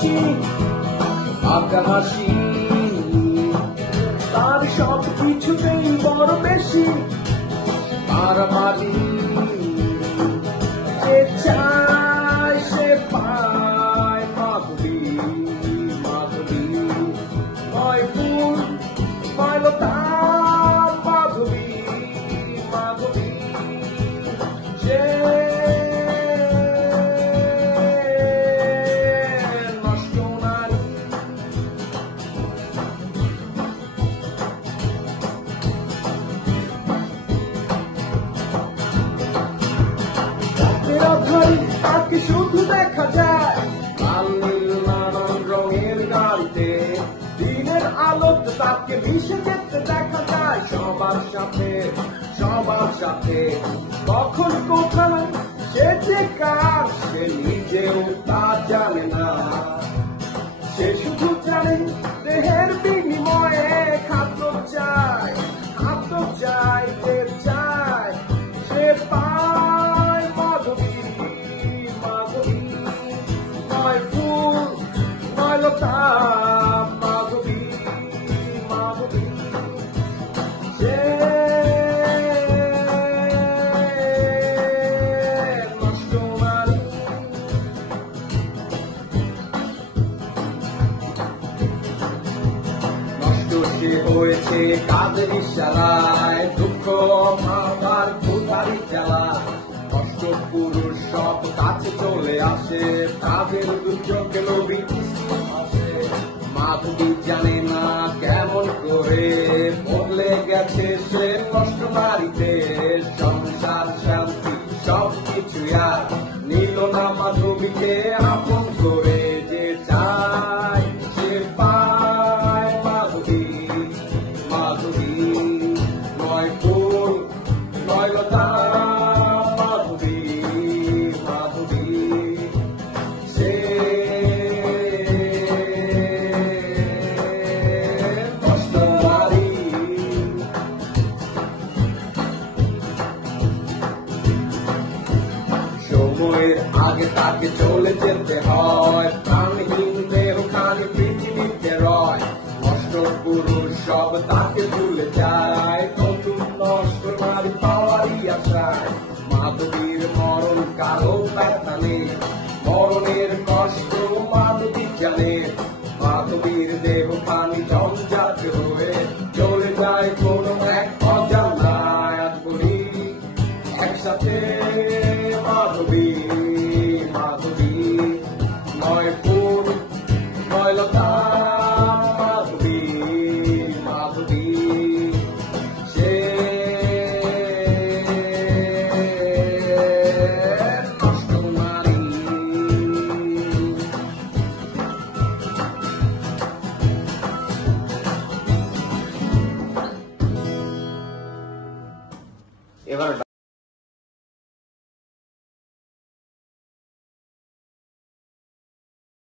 হাসি বাঁকা হাসি তার সব কিছুতেই বড় বেশি মারামারি যে চায় সে পায় মাধবী মাধবী নয় ফুল নয় লতা মাধবী মাধবী যে নষ্ট নারী তাকে শুধু দেখা যায় লাল নীল নানান রঙের গাড়িতে দিনের আলোতে তাকে মিশে যেতে দেখা যায় সবার সাথে কখন কোথায় সে যে কার সে নিজেও তা জানে না সে শুধু জানে দেহের বিনিময়ে খাদ্য চায় যে চায় সে পায় মাধবী মাধবী নয় ফুল নয় লতা মাধবী মাধবী সে নষ্ট নারী নষ্ট সে হয়েছে কাজের ইশারায় দুঃখ মাথার ক্ষুধারি জ্বালা নষ্ট পুরুষ সব কাছে চলে আসে কাজের দুর্যোগে নবী আসে মাধবী জানে না কেমন করে বদলে গেছে সে নষ্ট নারীতে সংসার শান্তি সব কিছু আর নিল না মাধবীকে আপন করে যে চায় সে পায় মাধবী মাধবী নয় ফুল নয় লতা মাধবী মাধবী সে নষ্ট নারী সময়ের আগে তাকে চলে যেতে হয় প্রাণহীন দেহখানি পৃথিবীতে রয় নষ্ট পুরুষ সব তাকে ভুলে যায় নতুন নষ্ট নারী পাওয়ারই আশায় মাধবীর মরণ কারো ব্যথা নেই মরণের কষ্ট মাধবী জানে মাধবীর দেহখানি জঞ্জাট হয়ে চলে যায় কোনো এক অজানায় আজ বলি একসাথে মাধবী মাধবী নয় ফুল নয় লতা মাধবী মাধবী সে নষ্ট নারী এবার